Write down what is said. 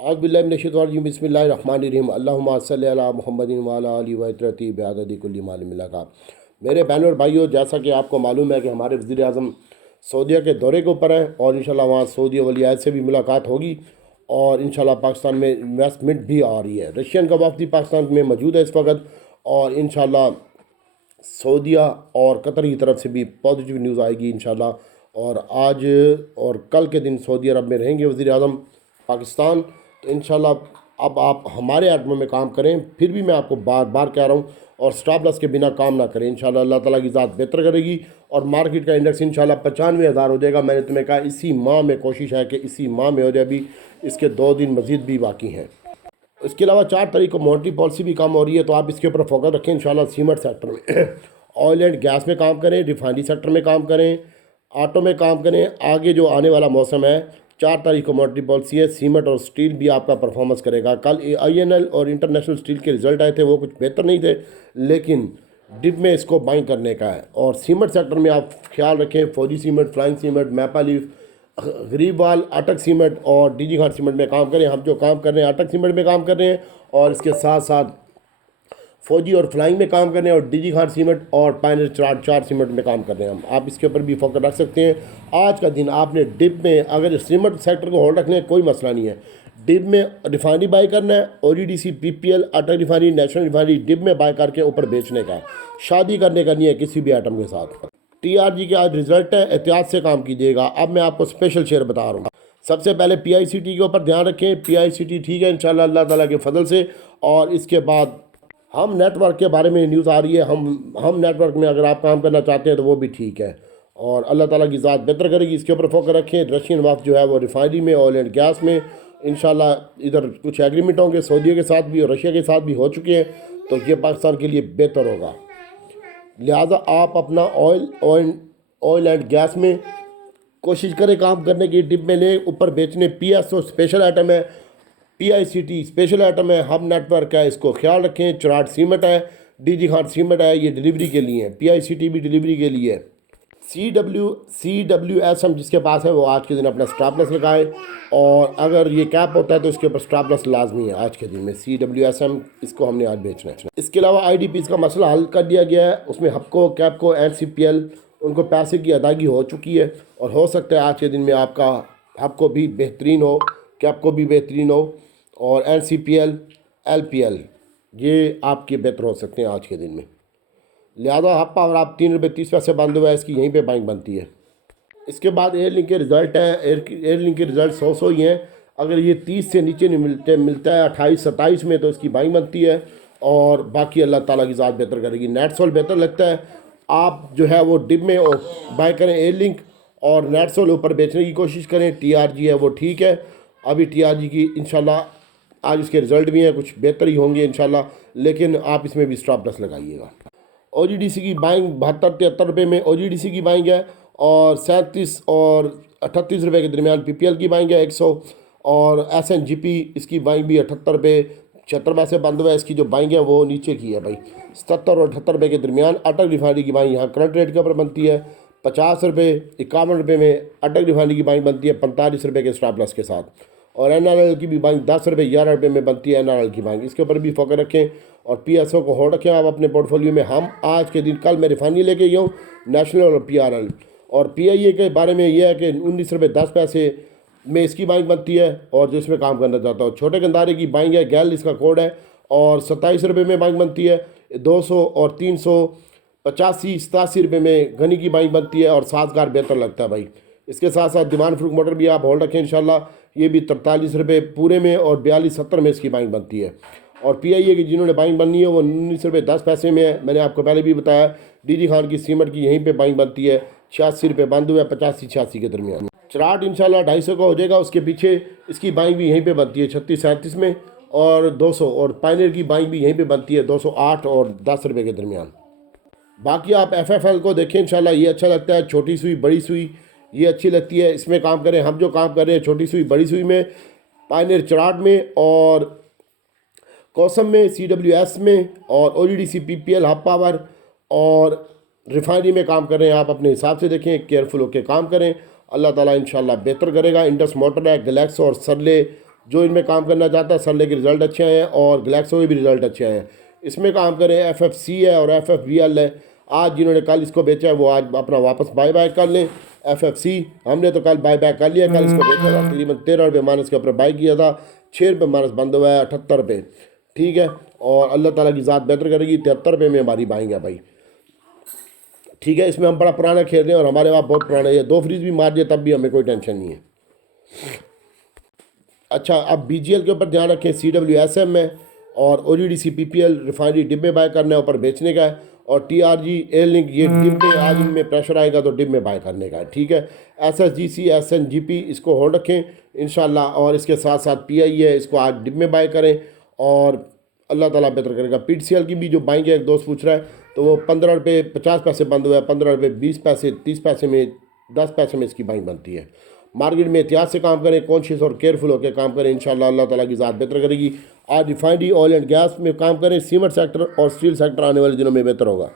औज़ुबिल्लाहि बिस्मिल्लाहिर्रहमानिर्रहीम अल्लाहुम्मा सल्लि अला मुहम्मदिन व अला आलिहि व इत्रती बिअददि कुल्ली मालिम मिलका। मेरे बहनों और भाइयों, जैसा कि आपको मालूम है कि हमारे वज़ीर आज़म सऊदीया के दौरे के ऊपर है और इंशाल्लाह वहाँ सऊदी वली अहद से भी मुलाकात होगी और इंशाल्लाह पाकिस्तान में इन्वेस्टमेंट भी आ रही है। रशियन का वफ़द पाकिस्तान में मौजूद है इस वक्त और इंशाल्लाह सऊदीया और कतर की तरफ से भी पॉजिटिव न्यूज़ आएगी इंशाल्लाह। और आज और कल के दिन सऊदी अरब में रहेंगे वज़ीर आज़म पाकिस्तान। तो इंशाल्लाह अब आप हमारे एटमों में काम करें। फिर भी मैं आपको बार बार कह रहा हूँ, और स्टॉप लॉस के बिना काम ना करें। इंशाल्लाह अल्लाह ताला की ज़ात बेहतर करेगी और मार्केट का इंडेक्स इंशाल्लाह 95,000 हो जाएगा। मैंने तुम्हें कहा इसी माह में कोशिश है कि इसी माह में हो जाए, अभी इसके 2 दिन मज़ीद भी बाकी हैं। इसके अलावा 4 तारीख को मॉनेटरी पॉलिसी भी कम हो रही है, तो आप इसके ऊपर फोकस रखें इंशाल्लाह। सीमेंट सेक्टर में ऑयल एंड गैस में काम करें, रिफाइनरी सेक्टर में काम करें, ऑटो में काम करें। आगे जो आने वाला मौसम है, 4 तारीख को मॉनेटरी पॉलिसी है। सीमेंट और स्टील भी आपका परफॉर्मेंस करेगा। कल INL और इंटरनेशनल स्टील के रिजल्ट आए थे, वो कुछ बेहतर नहीं थे, लेकिन डिप में इसको बाइंग करने का है। और सीमेंट सेक्टर में आप ख्याल रखें, फौजी सीमेंट, फ्लाइंग सीमेंट, मैपालीफ, गरीबवाल, अटक सीमेंट और DG खान सीमेंट में काम करें। हम जो काम कर रहे हैं अटक सीमेंट में काम कर रहे हैं और इसके साथ साथ फौजी और फ्लाइंग में काम कर रहे हैं और DG खान सीमेंट और पायनियर चार सीमेंट में काम कर रहे हैं हम। आप इसके ऊपर भी फोकस रख सकते हैं। आज का दिन आपने डिप में अगर सीमेंट सेक्टर को होल्ड रखने कोई मसला नहीं है। डिप में रिफाइनरी बाई करना है, OGDC, PPL, अटक रिफाइनरी, नेशनल रिफाइनरी डिप में बाय करके ऊपर बेचने का है। शादी करने का नहीं है किसी भी आइटम के साथ। TRG के आज रिजल्ट है, एहतियात से काम कीजिएगा। अब मैं आपको स्पेशल शेयर बता रहा हूँ। सबसे पहले PICT के ऊपर ध्यान रखें। PICT ठीक है इंशाल्लाह अल्लाह ताला के फजल से। और इसके बाद हम नेटवर्क के बारे में न्यूज़ आ रही है। हम नेटवर्क में अगर आप काम करना चाहते हैं तो वो भी ठीक है और अल्लाह ताला की ज़ात बेहतर करेगी। इसके ऊपर फोकस रखें। रशियन वफ़द जो है वो रिफाइनरी में, ऑयल एंड गैस में इंशाल्लाह इधर कुछ एग्रीमेंट होंगे सऊदीया के साथ भी और रशिया के साथ भी हो चुके हैं, तो ये पाकिस्तान के लिए बेहतर होगा। लिहाजा आप अपना ऑयल एंड गैस में कोशिश करें काम करने की। डिप में ले ऊपर बेचने। PSO स्पेशल आइटम है, PICT स्पेशल आइटम है, हम नेटवर्क है, इसको ख्याल रखें। चराट सीमेंट है, DG खान सीमेंट है, ये डिलीवरी के लिए है। PICT भी डिलीवरी के लिए है। CWSM जिसके पास है वो आज के दिन अपना स्टॉप लॉस लगाए और अगर ये कैप होता है तो इसके ऊपर स्टॉप लॉस लाजमी है आज के दिन में। CWSM इसको हमने आज बेचना है। इसके अलावा IDPs का मसला हल कर दिया गया है। उसमें हपको, कैपको, NCPL उनको पैसे की अदायगी हो चुकी है और हो सकता है आज के दिन में आपका हपको भी बेहतरीन हो, कैपको भी बेहतरीन हो और NCPL, LPL ये आपके बेहतर हो सकते हैं आज के दिन में। लिहाजा हप्पा और आप 3 रुपये 30 पैसे बंद हुआ है, इसकी यहीं पे बाइंग बनती है। इसके बाद एयरलिंक के रिज़ल्ट हैं। एयरलिंक के रिज़ल्ट 100 ही हैं। अगर ये 30 से नीचे नहीं मिलता है 28-27 में, तो इसकी बाइंग बनती है और बाकी अल्लाह ताला की ज़ात बेहतर करेगी। नेटसोल बेहतर लगता है, आप जो है वो डिप में बाय करें एयरलिंक और नेटसोल ऊपर बेचने की कोशिश करें। TRG है वो ठीक है, अभी TRG की इंशाल्लाह आज इसके रिज़ल्ट भी हैं, कुछ बेहतर ही होंगे इंशाल्लाह, लेकिन आप इसमें भी स्टॉप लॉस लगाइएगा। OGDC की बाइंग 72-73 रुपये में OGDC की बाइंग है और 37 और 38 रुपये के दरमियान PPL की बाइंग है 100 और SNGP इसकी बाइंग भी 78 रुपये 76 पैसे बंद हुआ है। इसकी जो बाइंग है वो नीचे की है भाई, 77 और 78 रुपये के दरमियान। अटक रिफाइनरी की बाइंग यहाँ करंट रेट के ऊपर बनती है 50 रुपये 51 रुपये में। अटक रिफाइनरी की बाइंग बनती है 45 रुपये के स्टॉप लॉस के साथ और NRL की भी बाइंग 10 रुपये 11 रुपये में बनती है। NRL की बाइंग इसके ऊपर भी फोकस रखें और PSO को होल्ड रखें आप अपने पोर्टफोलियो में। हम आज के दिन कल मैं रिफाइनरी लेके गया हूँ, नेशनल और PRL और PIA के बारे में यह है कि 19 रुपये 10 पैसे में इसकी बाइंग बनती है और जो इसमें काम करना चाहता हूँ। छोटे गंदारे की बाइंग है, गैल इसका कोड है और 27 रुपये में बाइंग बनती है। 200 और 385-87 रुपये में घनी की बाइंग बनती है और साजगार बेहतर लगता है भाई। इसके साथ साथ डिमांड फ्रूट मोटर भी आप होल्ड रखें इंशाल्लाह, ये भी 43 रुपये पूरे में और 42-70 में इसकी बाइंग बनती है। और PIA की जिन्होंने बाइंग बननी है वो 19 रुपये 10 पैसे में है। मैंने आपको पहले भी बताया। DG खान की सीमेंट की यहीं पे बाइंग बनती है, 86 रुपये बंद हुआ है 85-86 के दरमियान। चराट इंशाल्लाह 250 का हो जाएगा, उसके पीछे इसकी बाइंग भी यहीं पे बनती है 36-37 में और 200 और पायनियर की बाइंग भी यहीं पे बनती है 208 और 10 रुपये के दरमियान। बाकी आप FFL को देखें इंशाल्लाह, ये अच्छा लगता है। छोटी सुई बड़ी सुई ये अच्छी लगती है, इसमें काम करें। हम जो काम कर रहे हैं छोटी सुई बड़ी सुई में, पायनियर चराट में और कौसम में, CWS में और OGDC PPL हब पावर और रिफाइनरी में काम कर रहे हैं। आप अपने हिसाब से देखें, केयरफुल होकर काम करें, अल्लाह ताला इंशाल्लाह बेहतर करेगा। इंडस मोटर है, गैलेक्स और सरले जो इनमें काम करना चाहता है, सरले के रिज़ल्ट अच्छे आए हैं और ग्लैक्सो के भी रिज़ल्ट अच्छे आए हैं। इसमें काम करें, FFC है और FFVL है। आज जिन्होंने कल इसको बेचा है वो आज अपना वापस बाय बैक कर लें। FFC हमने तो कल बाय बैक कर लिया, कल इसको बेचा था तकरीबन 13 रुपये माइनस के ऊपर बाई किया था, 6 रुपये माइनस बंद हुआ है 78 रुपये। ठीक है, और अल्लाह ताला की ज़ात बेहतर करेगी, 73 रुपये में हमारी बाइंग है भाई। ठीक है, इसमें हम बड़ा पुराना खेल रहे हैं और हमारे वहाँ बहुत पुराना है, 2 फ्रीज भी मार दिए तब भी हमें कोई टेंशन नहीं है। अच्छा, अब BGL के ऊपर ध्यान रखें, CWSM में और OGDC PPL रिफाइनरी डिब में बाय करना है, ऊपर बेचने का है। और TRG एयर लिंक ये डिब में आज इनमें प्रेशर आएगा तो डिब में बाय करने का है। ठीक है, SSGC SNGP इसको होल्ड रखें इंशाल्लाह, और इसके साथ साथ PI है, इसको आज डिब में बाय करें और अल्लाह ताला बेहतर करेगा। PTCL की भी जो बाइंग है, एक दोस्त पूछ रहा है, तो वो 15 रुपये 50 पैसे बंद हुआ है, 15 रुपये 20 पैसे 30 पैसे में 10 पैसे में इसकी बाइंग बनती है। मार्केट में एहतियात से काम करें, कॉन्शियस और केयरफुल होकर काम करें, इंशाल्लाह अल्लाह ताला की ज़ात बेहतर करेगी। आज रिफाइनरी ऑयल एंड गैस में काम करें, सीमेंट सेक्टर और स्टील सेक्टर आने वाले दिनों में बेहतर होगा।